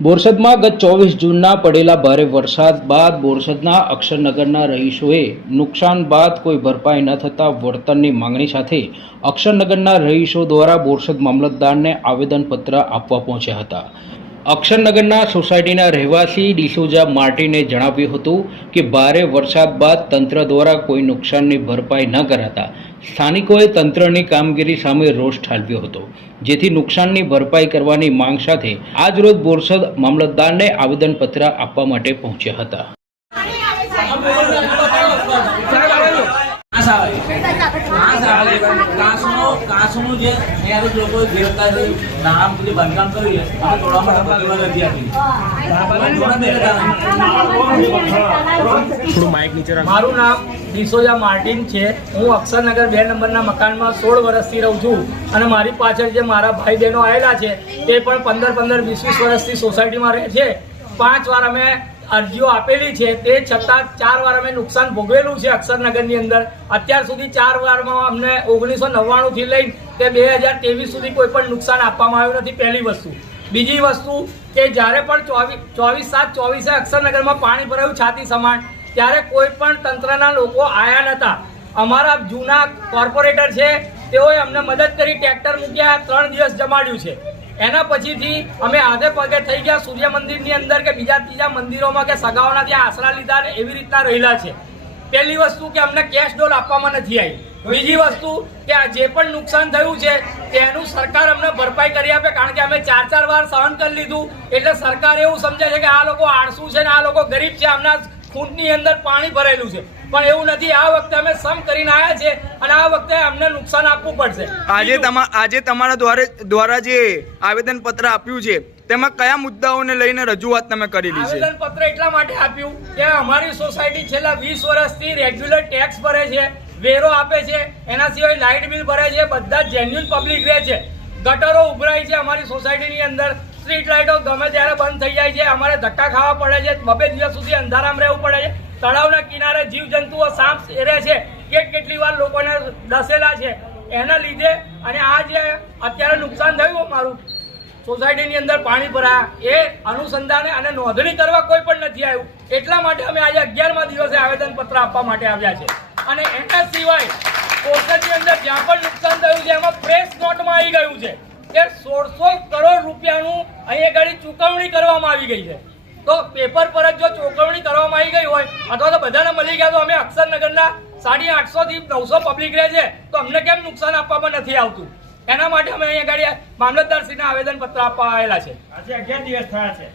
બોરસદમાં ગત ચોવીસ જૂનના પડેલા ભારે વરસાદ બાદ બોરસદના અક્ષરનગરના રહીશોએ નુકસાન બાદ કોઈ ભરપાઈ ન થતાં વળતરની માંગણી સાથે અક્ષરનગરના રહીશો દ્વારા બોરસદ મામલતદારને આવેદનપત્ર આપવા પહોંચ્યા હતા. અક્ષરનગરના સોસાયટીના રહેવાસી ડિસોજા માર્ટિને જણાવ્યું હતું કે ભારે વરસાદ બાદ તંત્ર દ્વારા કોઈ નુકસાનની ભરપાઈ ન કરાતા સ્થાનિકોએ તંત્રની કામગીરી સામે રોષ ઠાલવ્યો હતો. જેથી નુકસાનની ભરપાઈ કરવાની માંગ સાથે આજરોજ બોરસદ મામલતદારને આવેદનપત્ર આપવા માટે પહોંચ્યા હતા. કાંસનું જે અહીંયા લોકો ગેરતા છે નાણાં બધું બાંધકામ કર્યું છે અને તોડવા માટે પ્રતિબંધ નથી આપી મારું નામ ડિસોજા માર્ટિન છે. હું અક્ષરનગર બે નંબરના મકાનમાં સોળ વર્ષથી રહું છું અને મારી પાછળ જે મારા ભાઈ બહેનો આવેલા છે તે પણ પંદર પંદર વીસ વીસ વર્ષથી સોસાયટીમાં રહે છે. પાંચ વાર અમે અરજીઓ આપેલી છે, તે છતાં ચાર વાર અમે નુકસાન ભોગવેલું છે અક્ષરનગરની અંદર. અત્યાર સુધી ચાર વારમાં અમને ઓગણીસો નવ્વાણુંથી લઈને તે બે હજાર ત્રેવીસ સુધી કોઈ પણ નુકસાન આપવામાં આવ્યું નથી. પહેલી વસ્તુ. બીજી વસ્તુ કે જ્યારે પણ ચોવીસ ચોવીસ સાત, ચોવીસે અક્ષરનગરમાં પાણી ભરાયું છાતી સમાન, ત્યારે કોઈ પણ તંત્રના લોકો આયા નહોતા અમારા જૂના કોર્પોરેટર છે, તેઓએ અમને મદદ કરી, ટ્રેક્ટર મૂક્યા, ત્રણ દિવસ જમાડ્યું છે. એના પછીથી અમે આધે પગે થઈ ગયા સૂર્ય મંદિરની અંદર કે બીજા ત્રીજા મંદિરોમાં કે સગાઓના ત્યાં આશરા લીધા ને એવી રીતના રહેલા છે. પહેલી વસ્તુ કે અમને કેશ ડોલ આપવામાં નથી આવી. બીજી વસ્તુ કે આ જે પણ નુકસાન થયું છે, તેનું સરકાર અમને ભરપાઈ કરી આપે કારણ કે અમે ચાર ચાર વાર સહન કરી લીધું. એટલે સરકાર એવું સમજે છે કે આ લોકો આળસુ છે ને આ લોકો ગરીબ છે. આમના ખૂંટની અંદર પાણી ભરેલું છે. પણ એવું નથી આ વખતે અમે સમ કરીને આવ્યા છે અને આ વખતે અમને નુકસાન આપવું પડશે. આજે તમા આજે તમારા દ્વારા દ્વારા જે આવેદન પત્ર આપ્યું છે તેમાં કયા મુદ્દાઓને લઈને રજૂઆત તમે કરેલી છે? આવેદન પત્ર એટલા માટે આપ્યું કે અમારી સોસાયટી છેલ્લા વીસ વર્ષથી રેગ્યુલર ટેક્સ ભરે છે વેરો આપે છે એના સિવાય લાઇટ બિલ ભરે છે બધા જેન્યુઅન પબ્લિક રહે છે. ગટરો ઉભરાય છે અમારી સોસાયટીની અંદર સ્ટ્રીટ લાઇટો ગમે ત્યારે બંધ થઈ જાય છે. અમારે ધક્કા ખાવા પડે છે. બબે દિવસ સુધી અંધારામાં રહેવું પડે છે. તળાવના કિનારે જીવ જંતુઓ સાપ રહે છે. કે કેટલી વાર લોકોને દસેલા છે. એના લીધે અને આ જે અત્યારે નુકસાન થયું મારું સોસાયટીની અંદર પાણી ભરાયા. એ અનુસંધાને અને નોંધણી કરવા કોઈ પણ નથી આવ્યું. એટલા માટે અમે આજે અગિયારમાં દિવસે આવેદન પત્ર આપવા માટે આવ્યા છે. અને એના સિવાય કોર્ટની અંદર જ્યાં પણ નુકસાન થયું છે, એમાં પ્રેસ નોટમાં આવી ગયું છે કે સોળસો અહીંયા આગળ ચૂકવણી કરવામાં આવી ગઈ છે. તો પેપર પર જ જો ચૂકવણી કરવામાં આવી ગઈ હોય, અથવા તો બધાને મળી ગયા તો અમે અક્ષરનગરના સાડી આઠસો થી નવસો પબ્લિક રહે છે. તો અમને કેમ નુકસાન આપવામાં નથી આવતું? એના માટે અમે અહીંયા ગાડી મામલતદારશ્રીને આવેદન પત્ર આપવા આવેલા છે. આજે અગિયાર દિવસ થયા છે.